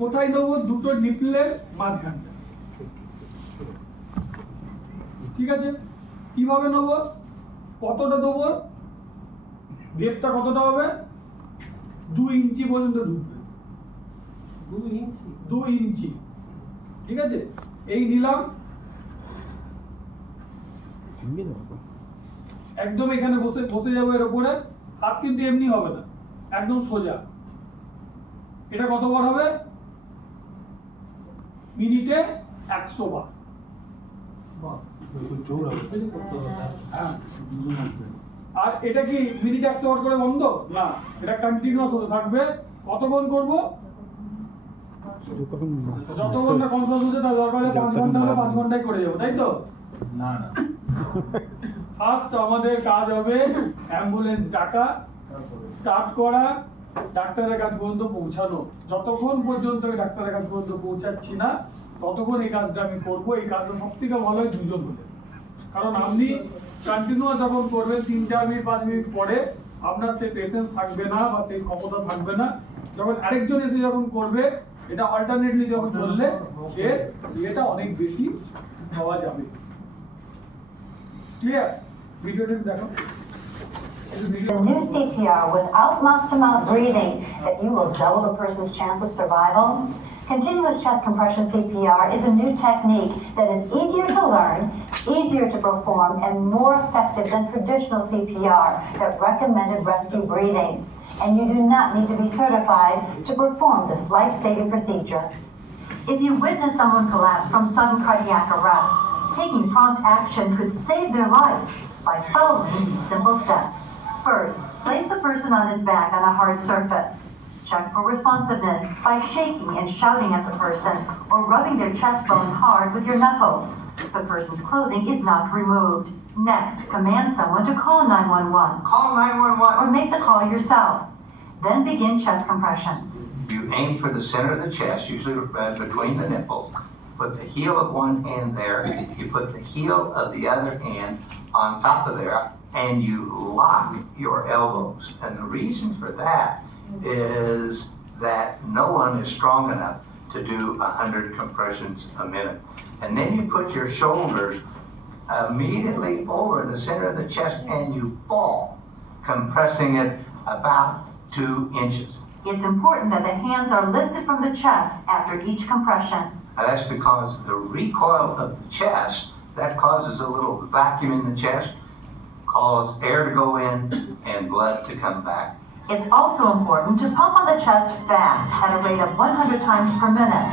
কোথায় দেবো? দুটো নিপলের মাঝখানটা। ঠিক আছে, কিভাবে নেবো? কতটা দেবো? ডেপটা কতটা হবে? 2 ইঞ্চি পর্যন্ত ঢুকবে। 2 ইঞ্চি। ঠিক আছে, এই নিলাম, একদম এখানে বসে যাবো এর উপরে। হাত কিন্তু এমনি হবে না, একদম সোজা। এটা কতবার হবে? মিনিটে 100 বার। আর এটা কি মিনিটে 100 বার করে বন্ধ না, এটা কন্টিনিউয়াস হতে থাকবে। কতক্ষণ করবো? যত ঘন্টা কনফারেন্স হচ্ছে তার দরকার হলে 5 ঘন্টা হলে 5 ঘন্টায় করে যাবো, তাই তো? না না, ফার্স্ট আমাদের কাজ হবে অ্যাম্বুলেন্স ডাকা, স্টার্ট করা, ডাক্তারের কাছে পর্যন্ত পৌঁছানো। যতক্ষণ পর্যন্ত ডাক্তারের কাছে পর্যন্ত পৌঁছাচ্ছি না ততক্ষণ এই কাজটা আমি করবো। এই কাজটা সব থেকে ভালো হয় দুজন হলে, কারণ আপনি কন্টিনিউয়াস যখন করবেন 3-4 মিনিট 5 মিনিট পরে আপনার সেই পেশেন্স থাকবে না বা সেই ক্ষমতা থাকবে না। যখন আরেকজন এসে যখন করবে, এটা অল্টারনেটলি যখন চললে এর এটা অনেক বেশি পাওয়া যাবে। ক্লিয়ার? ভিডিওটা দেখো। The new CPR without mouth-to-mouth breathing that you will double a person's chance of survival. Continuous chest compression CPR is a new technique that is easier to learn, easier to perform, and more effective than traditional CPR that recommended rescue breathing. And you do not need to be certified to perform this life-saving procedure. If you witness someone collapse from sudden cardiac arrest, taking prompt action could save their life by following these simple steps. First, place the person on his back on a hard surface. Check for responsiveness by shaking and shouting at the person or rubbing their chest bone hard with your knuckles. The person's clothing is not removed. Next, command someone to call 911. Call 911. Or make the call yourself. Then begin chest compressions. You aim for the center of the chest, usually between the nipples. Put the heel of one hand there. You put the heel of the other hand on top of there, and you lock your elbows. And the reason for that is that no one is strong enough to do 100 compressions a minute. And then you put your shoulders immediately over the center of the chest and you fall, compressing it about 2 inches. It's important that the hands are lifted from the chest after each compression. And that's because the recoil of the chest, that causes a little vacuum in the chest, causes air to go in and blood to come back. It's also important to pump on the chest fast at a rate of 100 times per minute.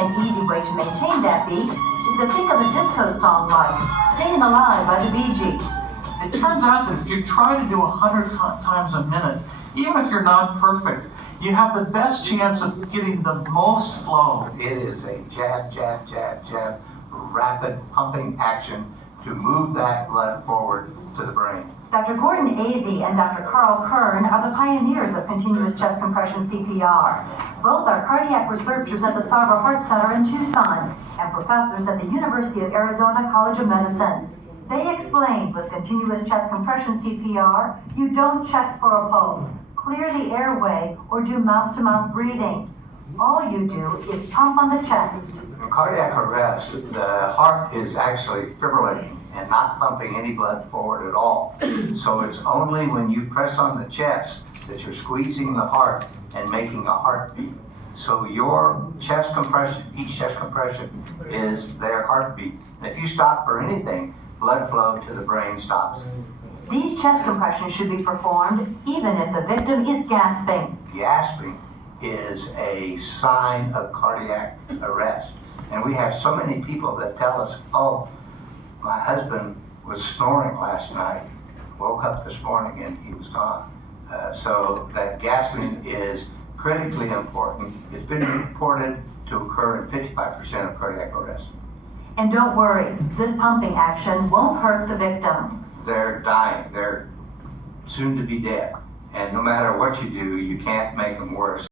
An easy way to maintain that beat is to think of a disco song like Staying Alive by the Bee Gees. It turns out that if you try to do 100 times a minute, even if you're not perfect, you have the best chance of getting the most flow. It is a jab, jab, jab, jab, rapid pumping action to move that blood forward to the brain. Dr. Gordon Avey and Dr. Carl Kern are the pioneers of continuous chest compression CPR. Both are cardiac researchers at the Sarver Heart Center in Tucson and professors at the University of Arizona College of Medicine. They explained with continuous chest compression CPR, you don't check for a pulse, clear the airway, or do mouth-to-mouth breathing. All you do is pump on the chest. In cardiac arrest, the heart is actually fibrillating and not pumping any blood forward at all. So it's only when you press on the chest that you're squeezing the heart and making a heartbeat. So your chest compression, each chest compression is their heartbeat. And if you stop for anything, blood flow to the brain stops. These chest compressions should be performed even if the victim is gasping. Gasping is a sign of cardiac arrest. And we have so many people that tell us, oh, my husband was snoring last night, woke up this morning and he was gone. So that gasping is critically important. It's been reported to occur in 55% of cardiac arrest. And don't worry, this pumping action won't hurt the victim. They're dying. They're soon to be dead. And no matter what you do, you can't make them worse.